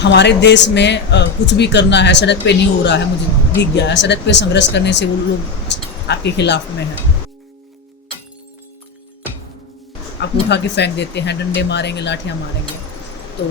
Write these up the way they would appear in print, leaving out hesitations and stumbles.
हमारे देश में कुछ भी करना है सड़क पे नहीं हो रहा है, मुझे दिख गया है। सड़क पे संघर्ष करने से वो लोग आपके खिलाफ में है, आप उठा के फेंक देते हैं, डंडे मारेंगे, लाठियां मारेंगे। तो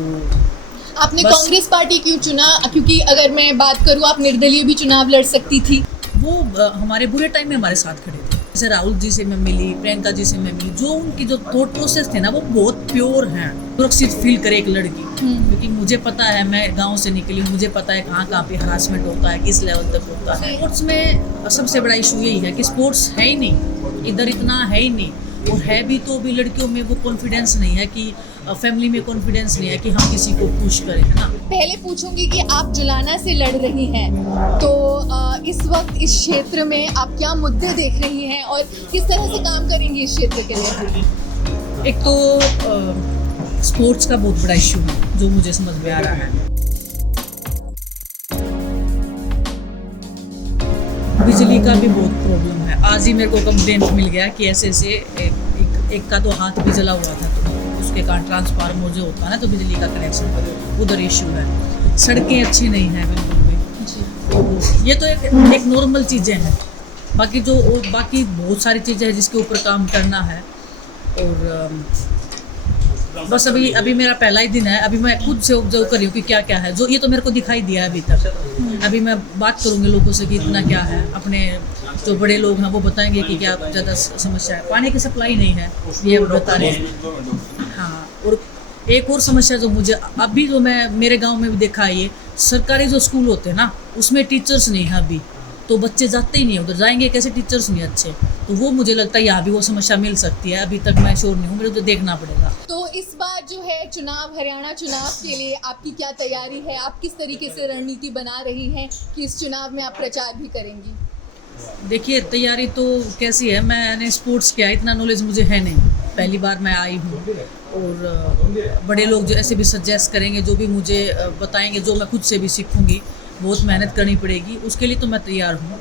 आपने कांग्रेस पार्टी क्यों चुना? क्योंकि अगर मैं बात करूं, आप निर्दलीय भी चुनाव लड़ सकती थी। वो हमारे बुरे टाइम में हमारे साथ खड़े थे। जैसे राहुल जी से मैं मिली, प्रियंका जी से मैं मिली, जो उनकी जो थॉट प्रोसेस थे ना वो बहुत प्योर हैं। सुरक्षित फील करे एक लड़की, क्योंकि मुझे पता है, मैं गांव से निकली हूँ, मुझे पता है कहाँ पे हरासमेंट होता है, किस लेवल तक होता है। स्पोर्ट्स में सबसे बड़ा इशू यही है कि स्पोर्ट्स है ही नहीं, इधर इतना है ही नहीं, और है भी तो भी लड़कियों में वो कॉन्फिडेंस नहीं है कि फैमिली में कॉन्फिडेंस नहीं है कि हम किसी को पुश करें, है ना। पहले पूछूंगी कि आप जुलाना से लड़ रही हैं, तो इस वक्त इस क्षेत्र में आप क्या मुद्दे देख रही हैं और किस तरह से काम करेंगी इस क्षेत्र के लिए? एक तो स्पोर्ट्स का बहुत बड़ा इशू है जो मुझे समझ में आ रहा है। बिजली का भी बहुत प्रॉब्लम है। आज ही मेरे को कंप्लेंट मिल गया कि ऐसे एक का तो हाथ भी जला हुआ था, तो उसके कारण ट्रांसफार्मर जो होता है ना, तो बिजली का कनेक्शन उधर इशू है। सड़कें अच्छी नहीं हैं बिल्कुल भी। तो ये तो एक नॉर्मल चीज़ें हैं। बाकी बहुत सारी चीज़ें हैं जिसके ऊपर काम करना है। और बस अभी मेरा पहला ही दिन है। अभी मैं खुद से ऑब्जर्व कर रही हूँ कि क्या क्या है, जो ये तो मेरे को दिखाई दिया है अभी तक। अभी मैं बात करूँगी लोगों से कि इतना क्या है। अपने जो बड़े लोग हैं वो बताएंगे कि क्या ज़्यादा समस्या है। पानी की सप्लाई नहीं है, ये बता रहे हैं। हाँ, और एक और समस्या जो मुझे अभी जो मैं मेरे गांव में भी देखा है, ये सरकारी जो स्कूल होते हैं ना, उसमें टीचर्स नहीं है अभी, तो बच्चे जाते ही नहीं है। उधर जाएंगे कैसे, टीचर्स नहीं अच्छे। तो वो मुझे लगता है यहाँ भी वो समस्या मिल सकती है। अभी तक मैं श्योर नहीं हूँ, मेरे को देखना पड़ेगा। तो इस बार जो है चुनाव, हरियाणा चुनाव के लिए आपकी क्या तैयारी है? आप किस तरीके से रणनीति बना रही हैं कि इस चुनाव में आप प्रचार भी करेंगी? देखिए, तैयारी तो कैसी है, मैंने स्पोर्ट्स किया, इतना नॉलेज मुझे है नहीं, पहली बार मैं आई हूँ। और बड़े लोग जो ऐसे भी सजेस्ट करेंगे, जो भी मुझे बताएंगे, जो मैं खुद से भी सीखूँगी, बहुत मेहनत करनी पड़ेगी, उसके लिए तो मैं तैयार हूँ।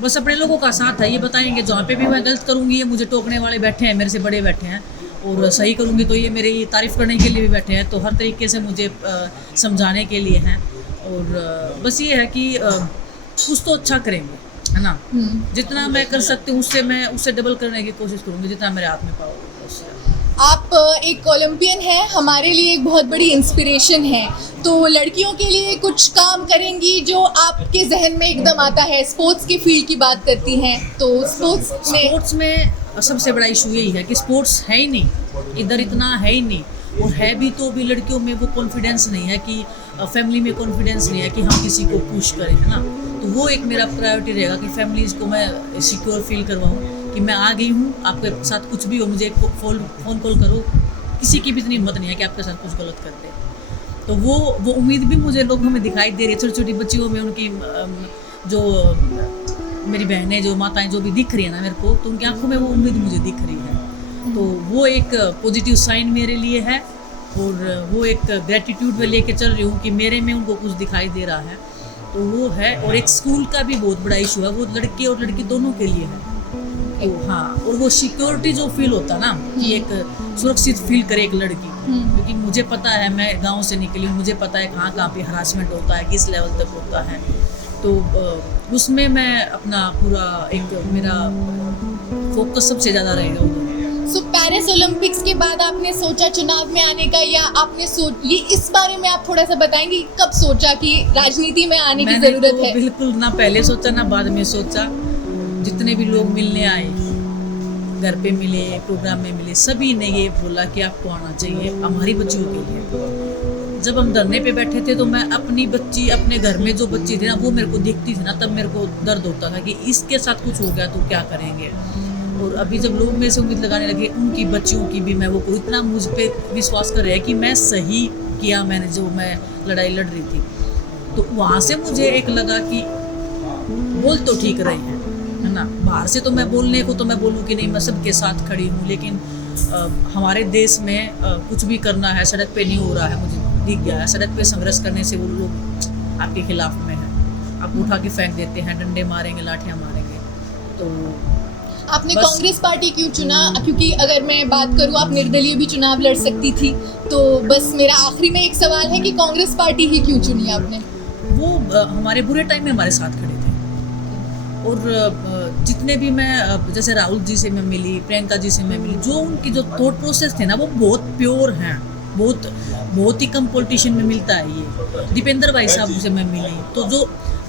बस अपने लोगों का साथ है, ये बताएंगे। जहाँ पे भी मैं गलत करूँगी, ये मुझे टोकने वाले बैठे हैं, मेरे से बड़े बैठे हैं, और सही करूँगी तो ये मेरी तारीफ़ करने के लिए भी बैठे हैं। तो हर तरीके से मुझे समझाने के लिए हैं। और बस ये है कि कुछ तो अच्छा करेंगे, है ना। जितना मैं कर सकती हूँ उससे डबल करने की कोशिश करूँगी, जितना मेरे हाथ में पाओ। आप एक ओलंपियन हैं, हमारे लिए एक बहुत बड़ी इंस्पिरेशन है। तो लड़कियों के लिए कुछ काम करेंगी जो आपके जहन में एकदम आता है? स्पोर्ट्स की फील्ड की बात करती हैं, तो स्पोर्ट्स में सबसे बड़ा इशू यही है कि स्पोर्ट्स है ही नहीं, इधर इतना है ही नहीं, और है भी तो भी लड़कियों में वो कॉन्फिडेंस नहीं है कि फैमिली में कॉन्फिडेंस नहीं है कि हम किसी को पुश करें, है ना। तो वो एक मेरा प्रायोरिटी रहेगा कि फैमिलीज को मैं सिक्योर फील करवाऊँ कि मैं आ गई हूँ, आपके साथ कुछ भी हो मुझे एक फ़ोन कॉल करो। किसी की भी इतनी हिम्मत नहीं है कि आपके साथ कुछ गलत कर दे। तो वो उम्मीद भी मुझे लोगों में दिखाई दे रही है। छोटी छोटी बच्चियों में उनकी जो मेरी बहनें, जो माताएं जो भी दिख रही है ना मेरे को, तो उनकी आंखों में वो उम्मीद मुझे दिख रही है। तो वो एक पॉजिटिव साइन मेरे लिए है, और वो एक ग्रेटिट्यूड में लेके चल रही हूँ कि मेरे में उनको कुछ दिखाई दे रहा है। तो वो है। और एक स्कूल का भी बहुत बड़ा इशू है, वो लड़के और लड़की दोनों के लिए है। तो हाँ, और वो सिक्योरिटी जो फील होता ना, कि एक सुरक्षित फील करे एक लड़की, क्योंकि मुझे पता है, मैं गांव से निकली हूँ, मुझे पता है कहाँ पे हरासमेंट होता है, किस लेवल तक होता है। तो उसमें मैं अपना पूरा मेरा फोकस सबसे ज़्यादा रहेगा। सो पेरिस ओलंपिक्स के बाद आपने सोचा चुनाव में आने का, या आपने ये इस बारे में आप थोड़ा सा बताएंगे, कब सोचा कि राजनीति में आने की जरूरत है? बिल्कुल ना पहले सोचा ना बाद में सोचा। जितने भी लोग मिलने आए, घर पे मिले, प्रोग्राम में मिले, सभी ने ये बोला कि आपको आना चाहिए हमारी बच्चियों के लिए। जब हम धरने पे बैठे थे तो मैं अपनी बच्ची, अपने घर में जो बच्ची थी ना, वो मेरे को दिखती थी ना, तब मेरे को दर्द होता था कि इसके साथ कुछ हो गया तो क्या करेंगे। और अभी जब लोग मेरे से उम्मीद लगाने लगे, उनकी बच्चियों की भी मैं वो करूँ, इतना मुझ पर विश्वास कर रहे हैं कि मैं सही किया मैंने, जो मैं लड़ाई लड़ रही थी। तो वहाँ से मुझे एक लगा कि बोल तो ठीक रहे हैं, है ना। बाहर से तो मैं बोलने को तो मैं बोलूँ कि नहीं, मैं सबके साथ खड़ी हूँ, लेकिन हमारे देश में कुछ भी करना है सड़क पे नहीं हो रहा है, मुझे दिख गया है। सड़क पे संघर्ष करने से वो लोग आपके खिलाफ में है, आप उठा के फेंक देते हैं, डंडे मारेंगे, लाठियाँ मारेंगे। तो आपने बस- कांग्रेस पार्टी क्यों चुना? क्योंकि अगर मैं बात करूँ, आप निर्दलीय भी चुनाव लड़ सकती थी। तो बस मेरा आखिरी में एक सवाल है कि कांग्रेस पार्टी ही क्यों चुनी आपने? वो हमारे बुरे टाइम में हमारे साथ खड़े थे। और जितने भी मैं जैसे राहुल जी से मैं मिली, प्रियंका जी से मैं मिली, जो उनकी जो थॉट प्रोसेस थे ना वो बहुत प्योर हैं। बहुत ही कम पॉलिटिशियन में मिलता है ये। दीपेंद्र भाई साहब से मैं मिली, तो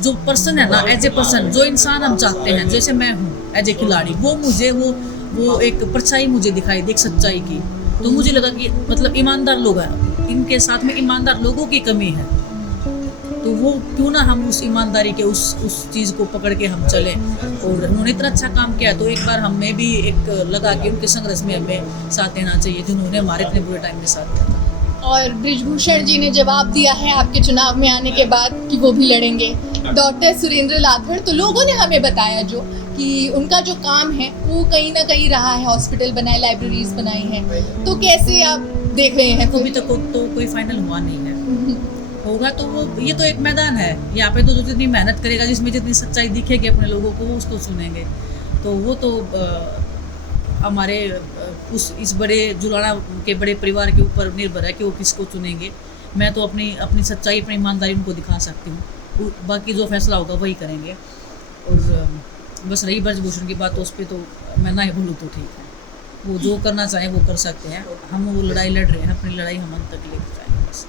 जो पर्सन है ना, एज ए पर्सन, जो इंसान हम चाहते हैं, जैसे मैं हूँ एज ए खिलाड़ी, वो मुझे वो एक परछाई मुझे दिखाई दी, एक सच्चाई की। तो मुझे लगा कि मतलब ईमानदार लोग हैं, इनके साथ में ईमानदार लोगों की कमी है। तो वो क्यों ना हम उस ईमानदारी के उस चीज़ को पकड़ के हम चलें। और उन्होंने इतना अच्छा काम किया, तो एक बार हमें भी एक लगा कि उनके संघर्ष में हमें साथ देना चाहिए, जिन्होंने हमारे इतने बुरे टाइम में साथ दिया था। और बृजभूषण जी ने जवाब दिया है आपके चुनाव में आने के बाद कि वो भी लड़ेंगे। डॉक्टर सुरेंद्र लाथड़, तो लोगों ने हमें बताया जो कि उनका जो काम है वो कहीं ना कहीं रहा है, हॉस्पिटल बनाए, लाइब्रेरीज बनाई हैं। तो कैसे आप देख रहे हैं? अभी तक तो कोई फाइनल हुआ नहीं है। होगा तो वो, ये तो एक मैदान है यहाँ पे, तो जो जितनी मेहनत करेगा, जिसमें जितनी सच्चाई दिखेगी अपने लोगों को, वो उसको सुनेंगे। तो वो तो हमारे इस बड़े जुलाना के बड़े परिवार के ऊपर निर्भर है कि वो किसको चुनेंगे। मैं तो अपनी सच्चाई, अपनी ईमानदारी उनको दिखा सकती हूँ, बाकी जो फैसला होगा वही करेंगे। और बस रही ब्रजभूषण की बात, तो उस पर तो मैं ना ही बोलूँ तो ठीक है। वो जो करना चाहें वो कर सकते हैं। हम वो लड़ाई लड़ रहे हैं, अपनी लड़ाई हम अंत तक लेकर जाएंगे बस।